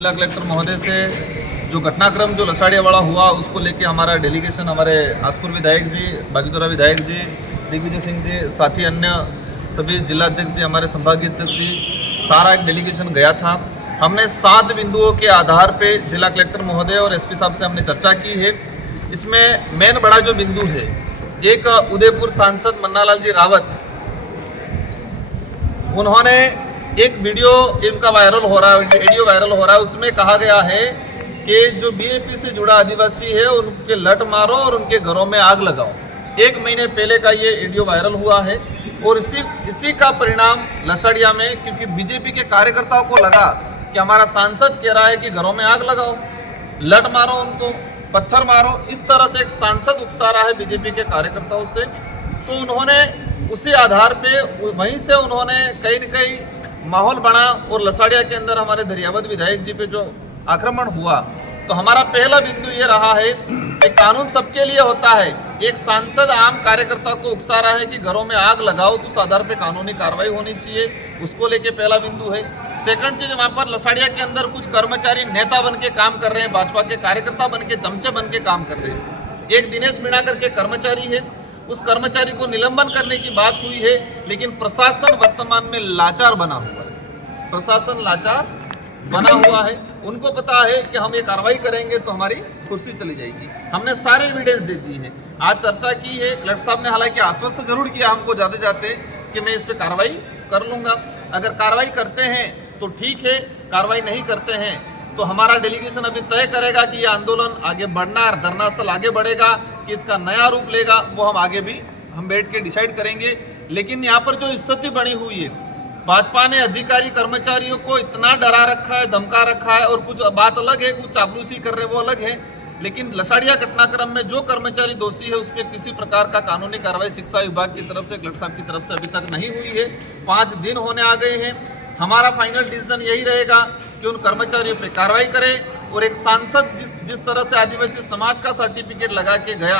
जिला कलेक्टर महोदय से जो घटनाक्रम जो लसाड़ियावाड़ा हुआ उसको लेके हमारा डेलीगेशन हमारे आसपुर विधायक जी, बागीतोरा विधायक जी, दिग्विजय सिंह जी, साथी अन्य सभी जिलाध्यक्ष जी, हमारे संभागीय अध्यक्ष जी, सारा एक डेलीगेशन गया था। हमने 7 बिंदुओं के आधार पे जिला कलेक्टर महोदय और एसपी साहब से हमने चर्चा की है। इसमें मेन बड़ा जो बिंदु है, एक उदयपुर सांसद मन्नालाल जी रावत, उन्होंने एक वीडियो इनका वायरल हो रहा है, उसमें कहा गया है कि जो बीएपी से जुड़ा आदिवासी है उनके लट मारो और उनके घरों में आग लगाओ। 1 महीने पहले का ये वीडियो वायरल हुआ है और इसी का परिणाम लसाड़िया में, क्योंकि बीजेपी के कार्यकर्ताओं को लगा कि हमारा सांसद कह रहा है कि घरों में आग लगाओ, लट मारो, उनको पत्थर मारो, इस तरह से एक सांसद उकसा रहा है बीजेपी के कार्यकर्ताओं से। तो उन्होंने उसी आधार पे वहीं से उन्होंने कहीं न कहीं माहौल बना और लसाड़िया के अंदर हमारे दरियावद विधायक जी पे जो आक्रमण हुआ, तो हमारा पहला बिंदु ये रहा है कि कानून सबके लिए होता है। एक सांसद आम कार्यकर्ता को उकसा रहा है कि घरों में आग लगाओ, तो उस आधार पे कानूनी कार्रवाई होनी चाहिए, उसको लेके पहला बिंदु है। सेकंड चीज, वहाँ पर लसाड़िया के अंदर कुछ कर्मचारी नेता बन के काम कर रहे हैं, भाजपा के कार्यकर्ता बन के, चमचे बन के काम कर रहे हैं। एक दिनेश मीणा करके कर्मचारी है, उस कर्मचारी को निलंबन करने की बात हुई है, लेकिन प्रशासन वर्तमान में लाचार बना हुआ है। प्रशासन लाचार बना हुआ है, उनको पता है कि हम ये कार्रवाई करेंगे तो हमारी कुर्सी चली जाएगी। हमने सारे एविडेंस दे दिए हैं, आज चर्चा की है। कलेक्टर साहब ने हालांकि आश्वस्त जरूर किया हमको जाते जाते कि मैं इस पर कार्रवाई कर लूँगा। अगर कार्रवाई करते हैं तो ठीक है, कार्रवाई नहीं करते हैं तो हमारा डेलीगेशन अभी तय करेगा कि यह आंदोलन आगे बढ़ना और धरना स्थल आगे बढ़ेगा कि इसका नया रूप लेगा, वो हम आगे भी बैठ के डिसाइड करेंगे। लेकिन यहाँ पर जो स्थिति बनी हुई है, भाजपा ने अधिकारी कर्मचारियों को इतना डरा रखा है, धमका रखा है, और कुछ बात अलग है, कुछ चापलूसी कर रहे हैं वो अलग है, लेकिन लसाड़िया घटनाक्रम में जो कर्मचारी दोषी है उस पर किसी प्रकार का कानूनी कार्रवाई शिक्षा विभाग की तरफ से, कलेक्टर साहब की तरफ से अभी तक नहीं हुई है। 5 दिन होने आ गए हैं। हमारा फाइनल डिसीजन यही रहेगा कि उन कर्मचारियों पर कार्रवाई करें। और एक सांसद जिस तरह से आदिवासी समाज का सर्टिफिकेट लगा के गया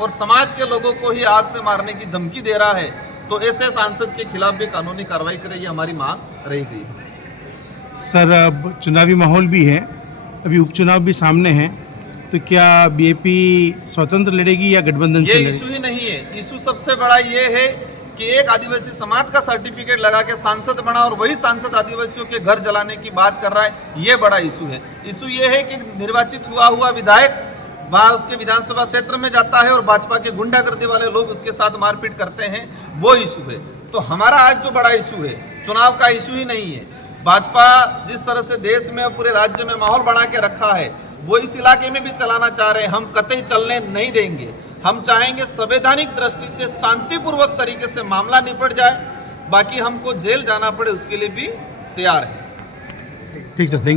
और समाज के लोगों को ही आग से मारने की धमकी दे रहा है, तो ऐसे सांसद के खिलाफ भी कानूनी कार्रवाई करे, ये हमारी मांग रही गई है। सर, अब चुनावी माहौल भी है, अभी उपचुनाव भी सामने है, तो क्या बीएपी स्वतंत्र लड़ेगी या गठबंधन से लड़ेगी? ये इशू ही नहीं है। इशू सबसे बड़ा ये है कि एक आदिवासी समाज का सर्टिफिकेट लगा के सांसद बना और वही सांसद आदिवासियों के घर जलाने की बात कर रहा है, ये बड़ा इशू है। इशू ये है कि निर्वाचित हुआ विधायक वहाँ उसके विधानसभा क्षेत्र में जाता है और भाजपा के गुंडागर्दी वाले लोग उसके साथ मारपीट करते हैं, वो इशू है। तो हमारा आज जो बड़ा इशू है, चुनाव का इशू ही नहीं है। भाजपा जिस तरह से देश में और पूरे राज्य में माहौल बना के रखा है, वो इस इलाके में भी चलाना चाह रहे हैं। हम कतई चलने नहीं देंगे। हम चाहेंगे संवैधानिक दृष्टि से शांतिपूर्वक तरीके से मामला निपट जाए, बाकी हमको जेल जाना पड़े उसके लिए भी तैयार है। ठीक सर, थैंक यू।